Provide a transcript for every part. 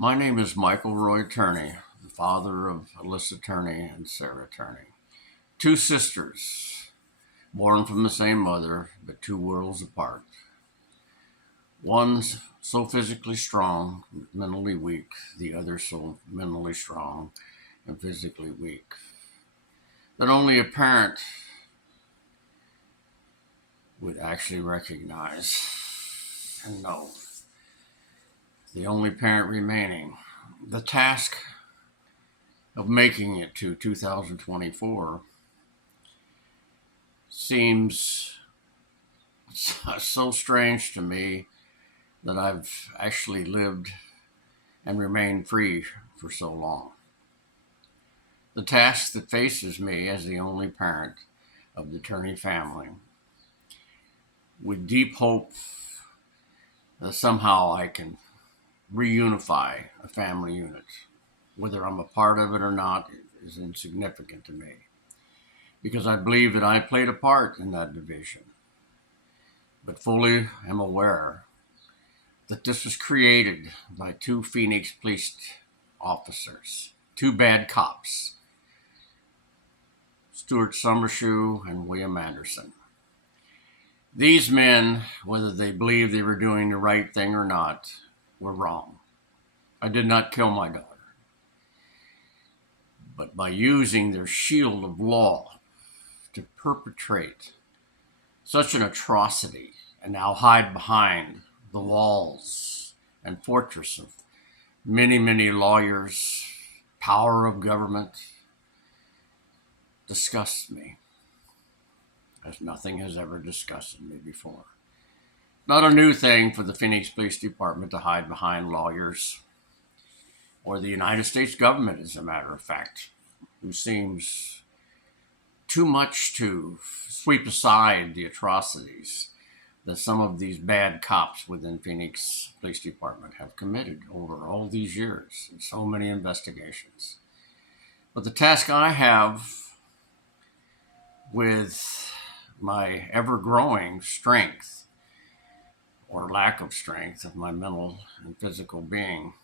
My name is Michael Roy Turney, the father of Alyssa Turney and Sarah Turney. Two sisters, born from the same mother, but two worlds apart. One's so physically strong, mentally weak, the other so mentally strong and physically weak. That only a parent would actually recognize and know. The only parent remaining. The task of making it to 2024 seems so strange to me that I've actually lived and remained free for so long. The task that faces me as the only parent of the Turney family, with deep hope that somehow I can reunify a family unit. Whether I'm a part of it or not is insignificant to me, because I believe that I played a part in that division, but fully am aware that this was created by two Phoenix police officers, two bad cops, Stuart Summershoe and William Anderson. These men, whether they believed they were doing the right thing or not, were wrong. I did not kill my daughter, but by using their shield of law to perpetrate such an atrocity and now hide behind the walls and fortress of many, many lawyers, power of government, disgusts me as nothing has ever disgusted me before. Not a new thing for the Phoenix Police Department to hide behind lawyers, or the United States government, as a matter of fact, who seems too much to sweep aside the atrocities that some of these bad cops within Phoenix Police Department have committed over all these years in so many investigations. But the task I have with my ever-growing strength or lack of strength of my mental and physical being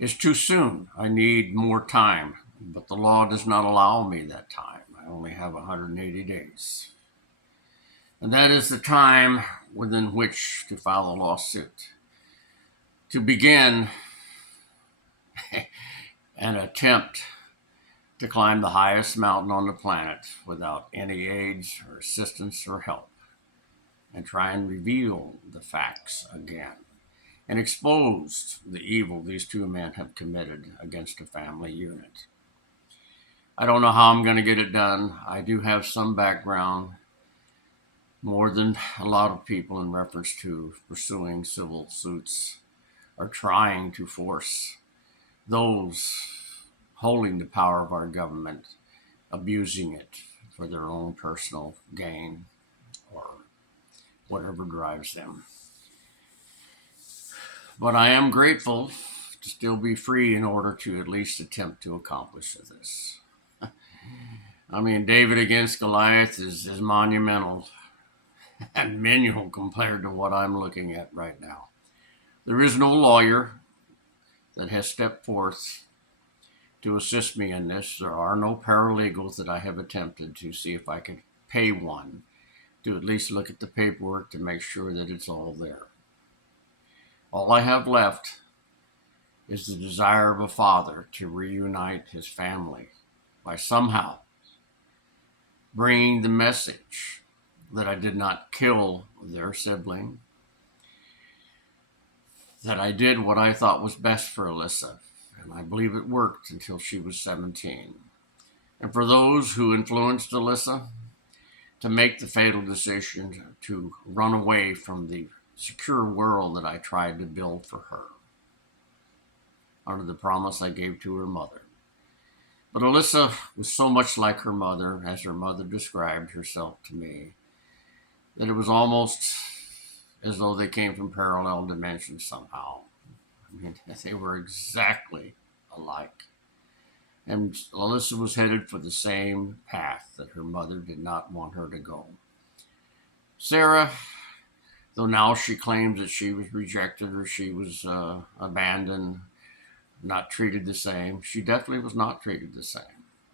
is too soon. I need more time, but the law does not allow me that time. I only have 180 days. And that is the time within which to file a lawsuit, to begin an attempt to climb the highest mountain on the planet without any aids or assistance or help, and try and reveal the facts again and expose the evil these two men have committed against a family unit. I don't know how I'm going to get it done. I do have some background, more than a lot of people, in reference to pursuing civil suits or trying to force those holding the power of our government, abusing it for their own personal gain or whatever drives them. But I am grateful to still be free in order to at least attempt to accomplish this. I mean, David against Goliath is monumental and menial compared to what I'm looking at right now. There is no lawyer that has stepped forth to assist me in this. There are no paralegals that I have attempted to see if I could pay one to at least look at the paperwork to make sure that it's all there. All I have left is the desire of a father to reunite his family by somehow bringing the message that I did not kill their sibling, that I did what I thought was best for Alyssa, and I believe it worked until she was 17. And for those who influenced Alyssa to make the fatal decision to run away from the secure world that I tried to build for her, under the promise I gave to her mother. But Alyssa was so much like her mother, as her mother described herself to me, that it was almost as though they came from parallel dimensions somehow. I mean, they were exactly alike. And Alyssa was headed for the same path that her mother did not want her to go. Sarah, Though now she claims that she was rejected or she was abandoned, not treated the same. She definitely was not treated the same.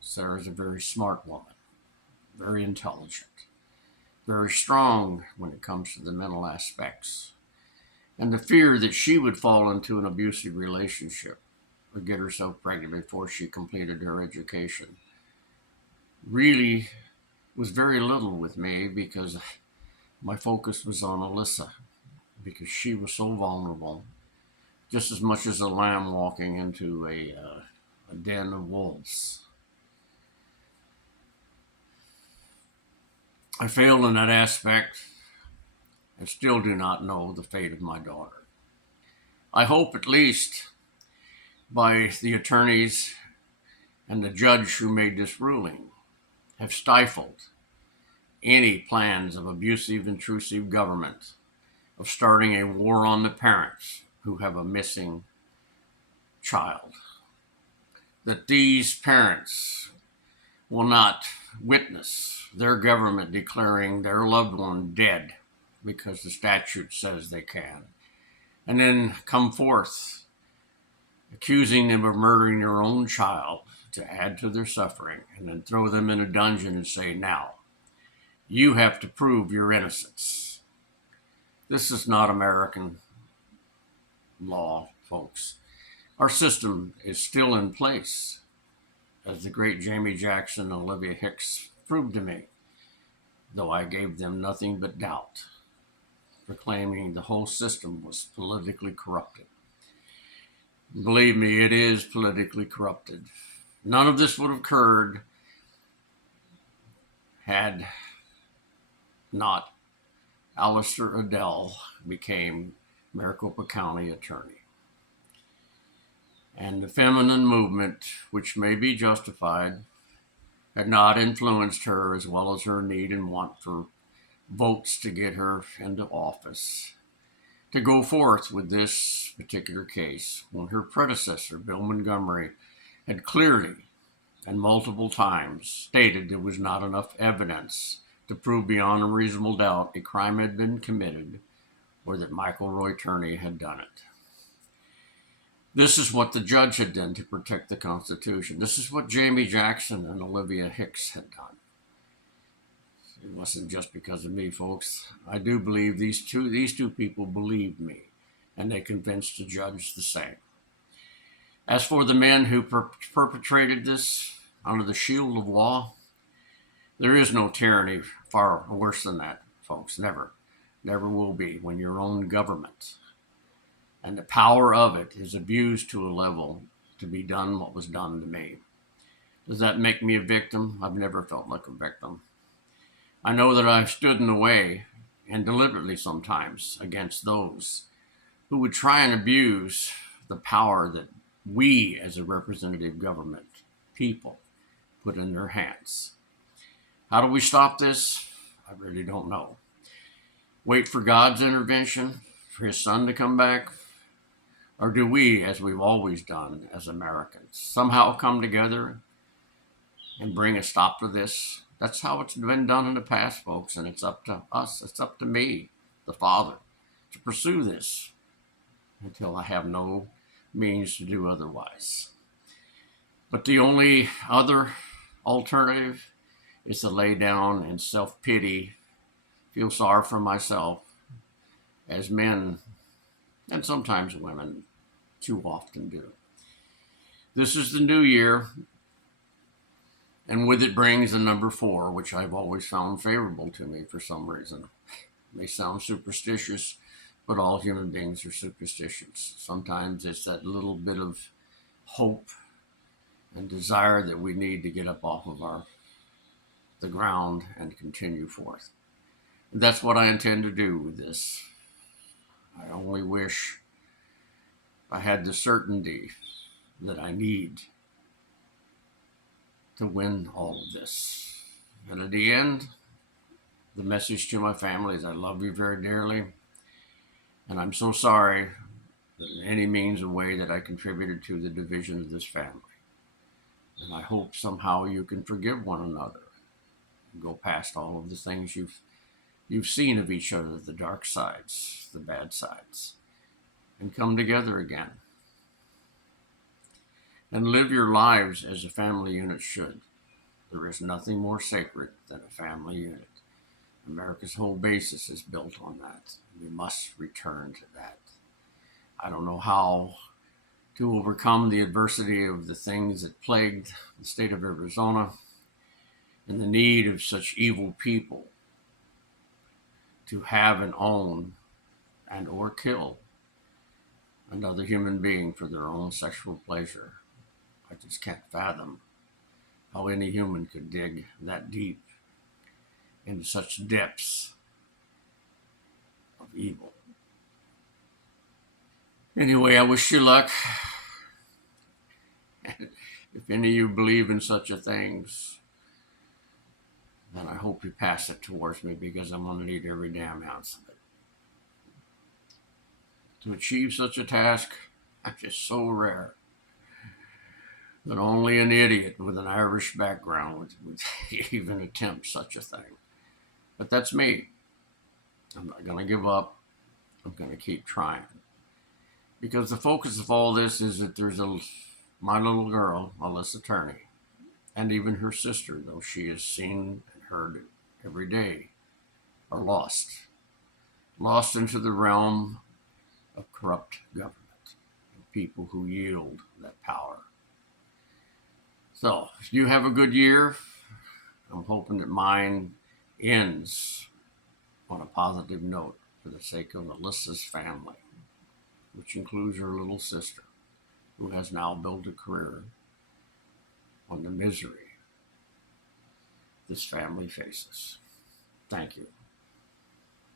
Sarah's a very smart woman, very intelligent, very strong when it comes to the mental aspects. And the fear that she would fall into an abusive relationship or get herself pregnant before she completed her education really was very little with me, because my focus was on Alyssa, because she was so vulnerable, just as much as a lamb walking into a den of wolves. I failed in that aspect and still do not know the fate of my daughter. I hope at least by the attorneys and the judge who made this ruling have stifled any plans of abusive, intrusive government of starting a war on the parents who have a missing child. That these parents will not witness their government declaring their loved one dead because the statute says they can, and then come forth accusing them of murdering their own child to add to their suffering, and then throw them in a dungeon and say, now, you have to prove your innocence. This is not American law, folks. Our system is still in place, as the great Jamie Jackson and Olivia Hicks proved to me, though I gave them nothing but doubt, proclaiming the whole system was politically corrupted. Believe me, it is politically corrupted. None of this would have occurred had not Alistair Adele became Maricopa County attorney. And the feminine movement, which may be justified, had not influenced her as well as her need and want for votes to get her into office, to go forth with this particular case, when her predecessor, Bill Montgomery, had clearly and multiple times stated there was not enough evidence to prove beyond a reasonable doubt a crime had been committed or that Michael Roy Turney had done it. This is what the judge had done to protect the Constitution. This is what Jamie Jackson and Olivia Hicks had done. It wasn't just because of me, folks. I do believe these two people believed me, and they convinced the judge the same. As for the men who perpetrated this under the shield of law, there is no tyranny far worse than that, folks. Never. Never will be, when your own government and the power of it is abused to a level to be done what was done to me. Does that make me a victim? I've never felt like a victim. I know that I've stood in the way, and deliberately sometimes, against those who would try and abuse the power that we as a representative government people put in their hands. How do we stop this? I really don't know. Wait for God's intervention, for his son to come back? Or do we, as we've always done as Americans, somehow come together and bring a stop to this? That's how it's been done in the past, folks, and it's up to us. It's up to me, the father, to pursue this until I have no means to do otherwise. But the only other alternative is to lay down in self-pity, feel sorry for myself, as men, and sometimes women, too often do. This is the new year, and with it brings a number 4, which I've always found favorable to me for some reason. It may sound superstitious, but all human beings are superstitious. Sometimes it's that little bit of hope and desire that we need to get up off of the ground and continue forth. And that's what I intend to do with this. I only wish I had the certainty that I need to win all of this. And at the end, the message to my family is I love you very dearly, and I'm so sorry that in any means or way that I contributed to the division of this family. And I hope somehow you can forgive one another and go past all of the things you've You've seen of each other the dark sides, the bad sides, and come together again. And live your lives as a family unit should. There is nothing more sacred than a family unit. America's whole basis is built on that. We must return to that. I don't know how to overcome the adversity of the things that plagued the state of Arizona and the need of such evil people to have and own and or kill another human being for their own sexual pleasure. I just can't fathom how any human could dig that deep into such depths of evil. Anyway, I wish you luck. If any of you believe in such a things, then I hope you pass it towards me because I'm going to need every damn ounce of it. To achieve such a task is just so rare that only an idiot with an Irish background would even attempt such a thing. But that's me. I'm not going to give up. I'm going to keep trying. Because the focus of all this is that my little girl, R Turney, and even her sister, though she is seen and heard every day, are lost into the realm of corrupt government and people who yield that power. So, if you have a good year, I'm hoping that mine ends on a positive note for the sake of Alyssa's family, which includes her little sister, who has now built a career on the misery this family faces. Thank you.